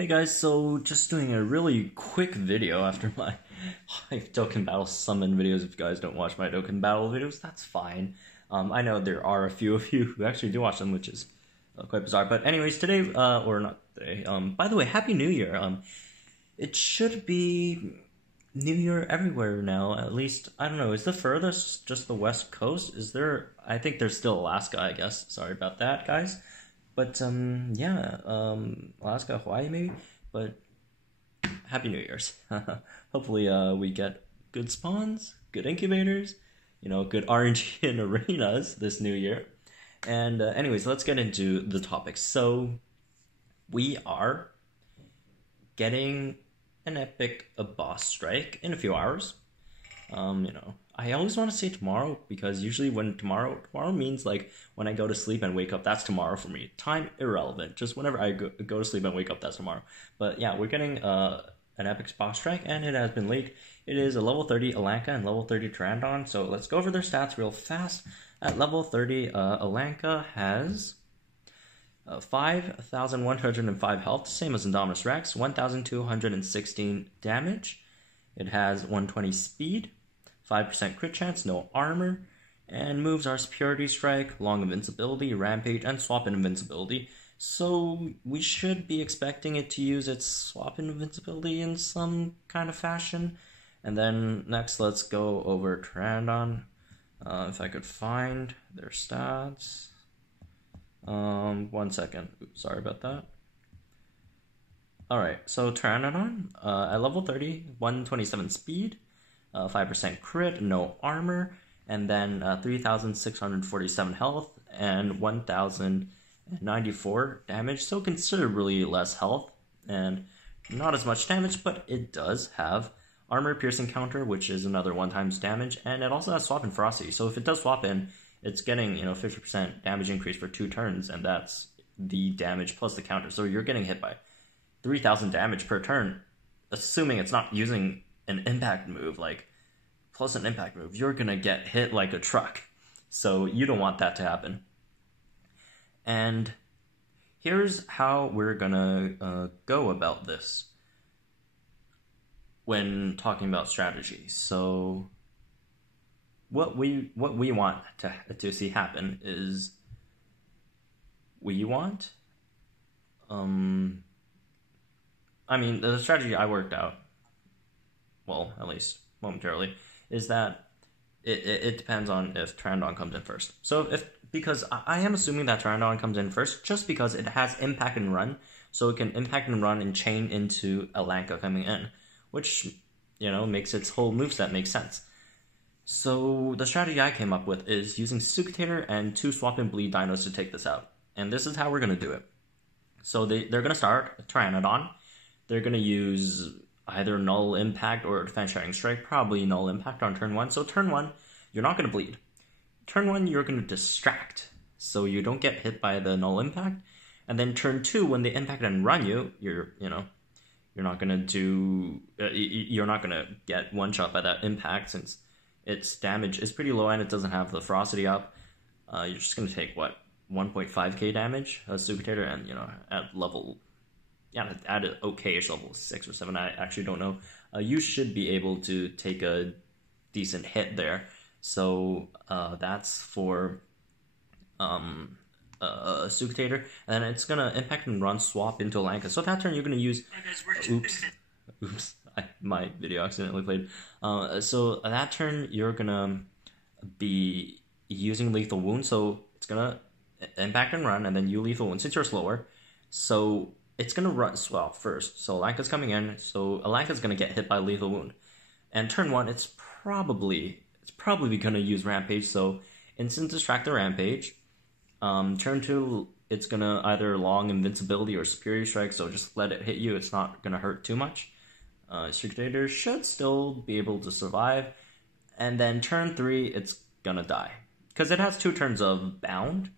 Hey guys, so just doing a really quick video after my Dokkan Battle Summon videos. If you guys don't watch my Dokkan Battle videos, that's fine. I know there are a few of you who actually do watch them, which is quite bizarre. But anyways, today, or not today, by the way, Happy New Year. It should be New Year everywhere now, at least. I don't know, is the furthest just the West Coast? Is there, I think there's still Alaska, I guess. Sorry about that, guys. But, yeah, Alaska, Hawaii maybe, but Happy New Year's. Hopefully, we get good spawns, good incubators, good RNG and arenas this new year. And anyways, let's get into the topics. So, we are getting an epic boss strike in a few hours. I always want to say tomorrow because usually when tomorrow means like when I go to sleep and wake up, that's tomorrow for me. Time irrelevant. Just whenever I go to sleep and wake up, that's tomorrow. But yeah, we're getting an epic boss strike and it has been leaked. It is a level 30 ALANQA and level 30 Pteranodon. So let's go over their stats real fast. At level 30, ALANQA has 5,105 health, same as Indominus Rex, 1,216 damage. It has 120 speed, 5% crit chance, no armor, and moves are Purity Strike, Long Invincibility, Rampage, and Swap Invincibility. So we should be expecting it to use its Swap Invincibility in some kind of fashion. And then next, let's go over Pteranodon. If I could find their stats. 1 second. Oops, sorry about that. Alright, so Pteranodon, at level 30, 127 speed, 5% crit, no armor, and then 3,647 health and 1,094 damage, so considerably less health and not as much damage, but it does have armor piercing counter, which is another 1 times damage, and it also has swap in ferocity, so if it does swap in, it's getting 50% damage increase for 2 turns, and that's the damage plus the counter, so you're getting hit by 3,000 damage per turn, assuming it's not using an impact move, like, plus an impact move, you're gonna get hit like a truck. So you don't want that to happen. And here's how we're gonna go about this when talking about strategy. So what we want to see happen is we want the strategy I worked out, well, at least momentarily, is that it depends on if Pteranodon comes in first. So because I am assuming that Pteranodon comes in first, just because it has impact and run, so it can impact and run and chain into ALANQA coming in, which, makes its whole moveset make sense. So the strategy I came up with is using Sucutator and 2 Swap and Bleed Dinos to take this out. And this is how we're going to do it. So they're going to start Pteranodon. They're going to use either Null Impact or Defense Shining Strike, probably Null Impact on turn 1. So turn 1, you're not going to bleed. Turn 1, you're going to distract, so you don't get hit by the Null Impact. And then turn 2, when they impact and run you, you're not going to get one shot by that impact since its damage is pretty low and it doesn't have the ferocity up. You're just going to take, 1.5k damage as Sucutator, and, at level, at an okay-ish level 6 or 7, I actually don't know, you should be able to take a decent hit there. So that's for Sucutator, and then it's going to impact and run swap into ALANQA. So that turn you're going to use... Oops. My video accidentally played. So that turn you're going to be using Lethal Wound, so it's going to impact and run, and then you Lethal Wound since you're slower. So it's going to run swap first. So ALANQA's coming in, so ALANQA's going to get hit by Lethal Wound. And turn 1, it's probably going to use Rampage, so instant distract the Rampage. Turn 2, it's going to either Long Invincibility or Superior Strike, so just let it hit you, it's not going to hurt too much. Sucutator should still be able to survive. And then turn 3, it's going to die. Because it has 2 turns of bound.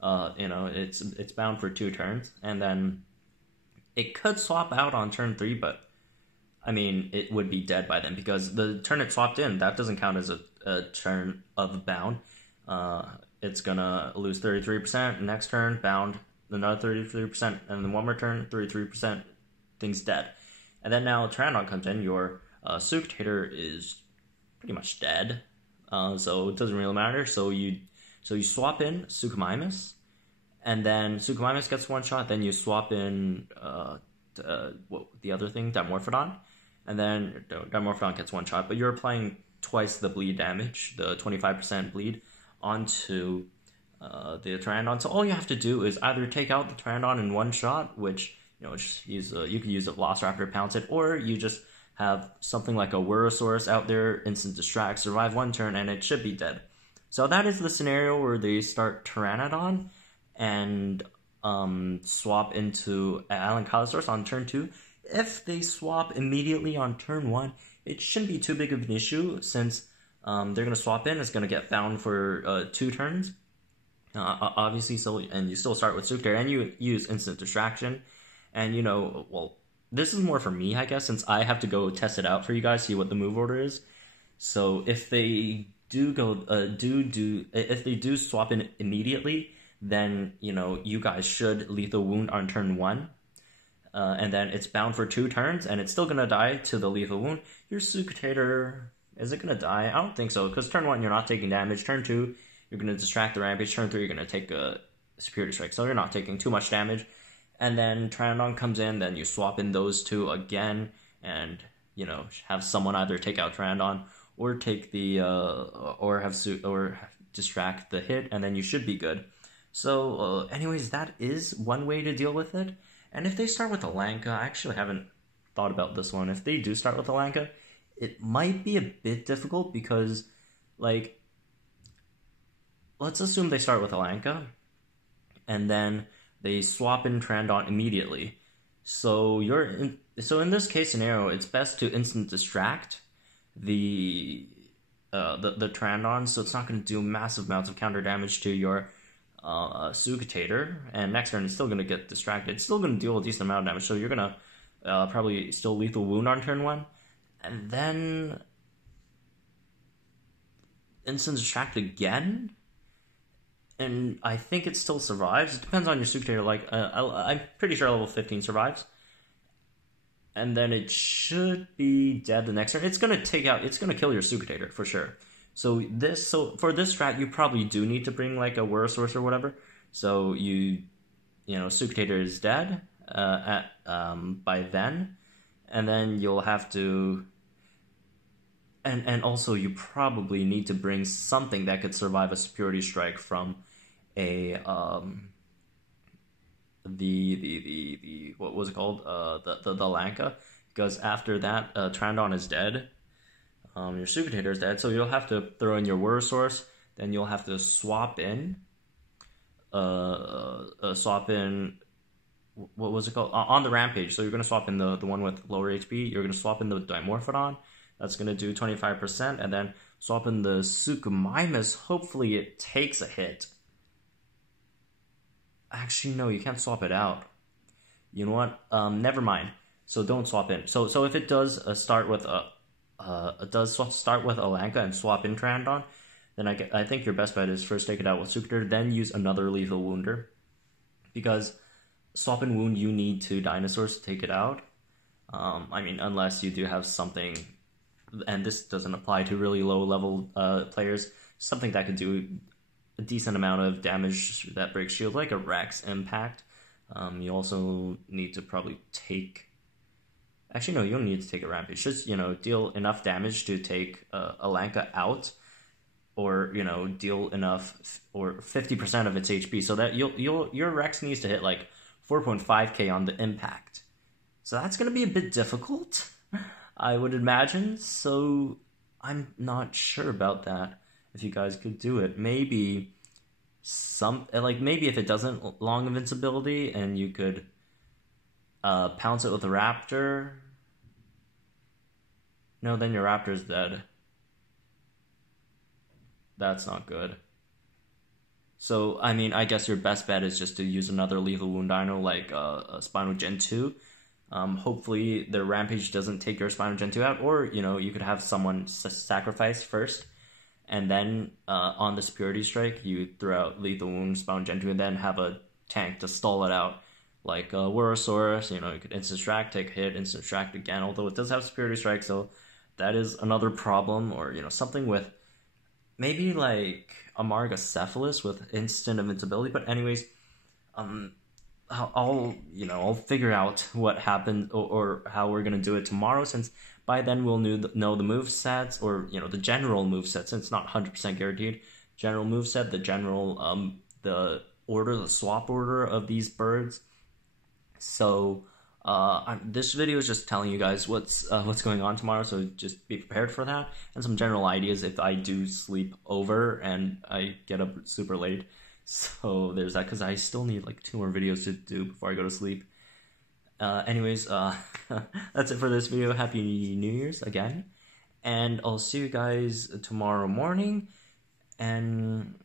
It's bound for 2 turns, and then it could swap out on turn 3, but it would be dead by then because the turn it swapped in, that doesn't count as a turn of bound. It's gonna lose 33%. Next turn, bound, another 33%, and then one more turn, 33%. thing's dead. And then now Pteranodon comes in, your Suicator is pretty much dead, so it doesn't really matter. So you swap in Suchomimus, and then Suchomimus gets one shot. Then you swap in the other thing, Dimorphodon, and then Dimorphodon gets one shot. But you're applying twice the bleed damage, the 25% bleed, onto the Pteranodon. So all you have to do is either take out the Pteranodon in one shot, which just use you could use a Velociraptor, pounce it, or you just have something like a Wurosaurus out there, instant distract, survive one turn, and it should be dead. So that is the scenario where they start Pteranodon and swap into Alancasaurus on turn 2. If they swap immediately on turn 1, it shouldn't be too big of an issue, since they're going to swap in. It's going to get found for 2 turns. Obviously, and you still start with Suicator, and you use instant distraction. And well, this is more for me, I guess, since I have to go test it out for you guys, see what the move order is. So if they do go if they do swap in immediately, then you guys should lethal wound on turn 1, and then it's bound for 2 turns, and it's still gonna die to the lethal wound. Your Suicator, is it gonna die? I don't think so, because turn 1 you're not taking damage. Turn 2 you're gonna distract the Rampage. Turn 3 you're gonna take a Superiority Strike, so you're not taking too much damage. And then Pteranodon comes in, then you swap in those 2 again, and have someone either take out Pteranodon or take the or distract the hit, and then you should be good. So anyways, that is one way to deal with it. And if they start with ALANQA, I actually haven't thought about this one. If they do start with ALANQA, it might be a bit difficult, because let's assume they start with ALANQA, and then they swap in Pteranodon immediately. So in this case scenario, it's best to instant distract the Pteranodon, so it's not going to do massive amounts of counter damage to your Suicator. And next turn, it's still going to get distracted. It's still going to deal a decent amount of damage. So you're going to probably still lethal wound on turn 1, and then instant distract again. And I think it still survives. It depends on your Suicator. I'm pretty sure level 15 survives. And then it should be dead the next turn. It's gonna kill your Suicator for sure. So for this strat, you probably do need to bring like a Wurosaurus or whatever. So Suicator is dead by then, and then you'll have to. And also you probably need to bring something that could survive a Superiority Strike from a what was it called, the ALANQA, because after that Pteranodon is dead, your Suicator is dead, so you'll have to throw in your Wurosaurus, then you'll have to swap in what was it called, on the Rampage. So you're going to swap in the one with lower HP, you're going to swap in the Dimorphodon, that's going to do 25%, and then swap in the Suchomimus. Hopefully it takes a hit. Actually, no, you can't swap it out. You know what? Never mind. So don't swap in. So if it does start with ALANQA and swap in Pteranodon, then I think your best bet is first take it out with Suicator, then use another lethal wounder, because swap and wound, you need 2 dinosaurs to take it out. I mean, unless you do have something, and this doesn't apply to really low level players, something that could do a decent amount of damage that breaks shield, like a Rex Impact. You also need to probably take. Actually, no, you don't need to take a Rampage. Just deal enough damage to take ALANQA out, or deal enough, or 50% of its HP, so that your Rex needs to hit like 4.5k on the impact. So that's gonna be a bit difficult, I would imagine. So I'm not sure about that. If you guys could do it, maybe maybe if it doesn't long invincibility, and you could pounce it with a Raptor. No, then your Raptor's dead. That's not good. So, I mean, I guess your best bet is just to use another lethal wound dino, like a Spinal Gen 2. Hopefully the Rampage doesn't take your Spinal Gen 2 out, or, you could have someone sacrifice first, and then on the Superiority Strike, you throw out lethal wound, Spinal Gen 2, and then have a tank to stall it out. like Wurosaurus. You know, you could instant strike, take a hit, instant strike again. Although it does have Superiority Strike, so that is another problem. Or you know, something with maybe like Amargacephalus with instant invincibility. But anyways, I'll figure out what happened or how we're gonna do it tomorrow, since by then we'll know the move sets, or you know, the general move set, since it's not 100% guaranteed. General move set, the general the swap order of these birds. So this video is just telling you guys what's going on tomorrow, so just be prepared for that, and some general ideas if I do sleep over and I get up super late. So there's that, because I still need like 2 more videos to do before I go to sleep. Anyways, that's it for this video. Happy New Year's again, and I'll see you guys tomorrow morning. And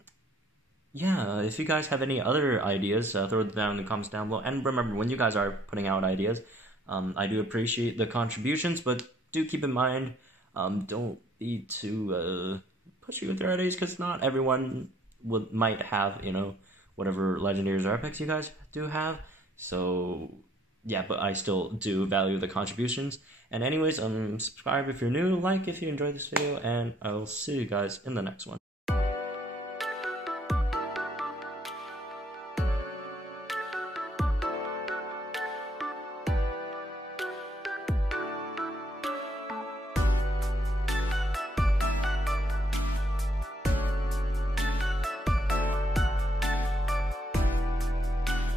yeah, if you guys have any other ideas, throw them down in the comments down below. And remember, when you guys are putting out ideas, I do appreciate the contributions, but do keep in mind, don't be too pushy with your ideas, because not everyone might have, you know, whatever legendaries or epics you guys do have. So yeah, but I still do value the contributions. And anyways, subscribe if you're new, like if you enjoyed this video, and I'll see you guys in the next one.